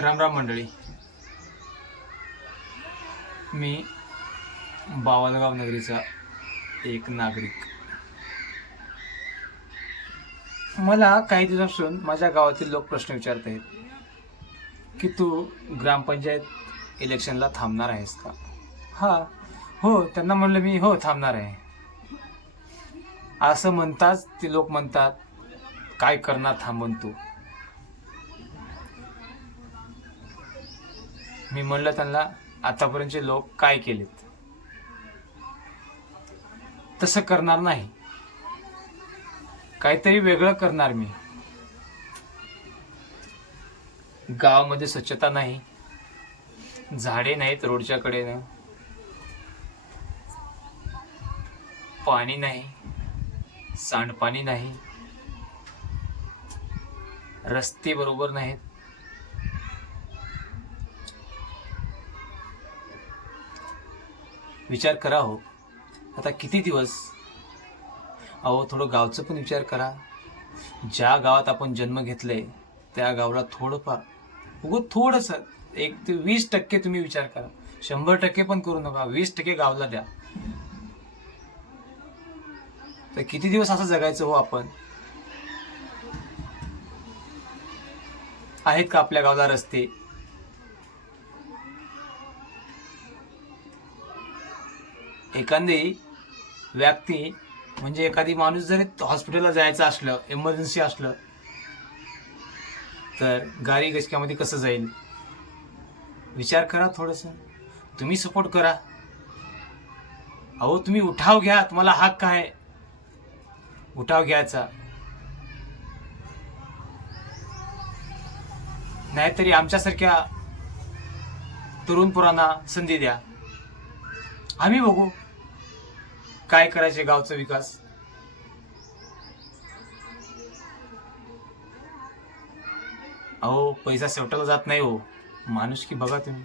राम राम मंडळी. मी बावलगाव नगरीचा एक नागरिक. मला काही दिवसापासून माझ्या गावातील लोक प्रश्न विचारत आहेत की तू ग्रामपंचायत इलेक्शनला थांबणार आहेस का? हा हो त्यांना म्हणलं मी हो थांबणार आहे. असं म्हणताच ते लोक म्हणतात काय करणार थांबून तू? मी म्हणलं त्यांना आतापर्यंतचे लोक काय केलेत? तसं करणार नाही. काहीतरी वेगळं करणार मी. गावामध्ये स्वच्छता नाही. झाडे नाहीत रोडच्या कडेनं पाणी नाही. सांडपाणी नाही. रस्ते बरोबर नाहीत. विचार करा हो. आता किती दिवस? अहो थोडं गावचं पण विचार करा. ज्या गावात आपण जन्म घेतले त्या गावाला थोडंफार उगं थोडंसं एक ते वीस टक्के तुम्ही विचार करा. शंभर टक्के पण करू नका वीस टक्के गावला द्या. तर किती दिवस असं जगायचं हो आपण? आहेत का आपल्या गावाला रस्ते? एखादी व्यक्ती म्हणजे एखादी माणूस जरी हॉस्पिटलला जायचं असलं इमर्जन्सी असलं तर गाडी गचक्यामध्ये कसं जाईल? विचार करा थोडंसं. तुम्ही सपोर्ट करा. अहो तुम्ही उठाव घ्या. तुम्हाला हक्क आहे. उठाव घ्यायचा. नाहीतरी आमच्यासारख्या तरुण पोरांना संधी द्या. आम्ही बघू. काय करायचे गावचा विकास? अहो पैसा शेवटाला जात नाही हो. माणूस की बघा तुम्ही.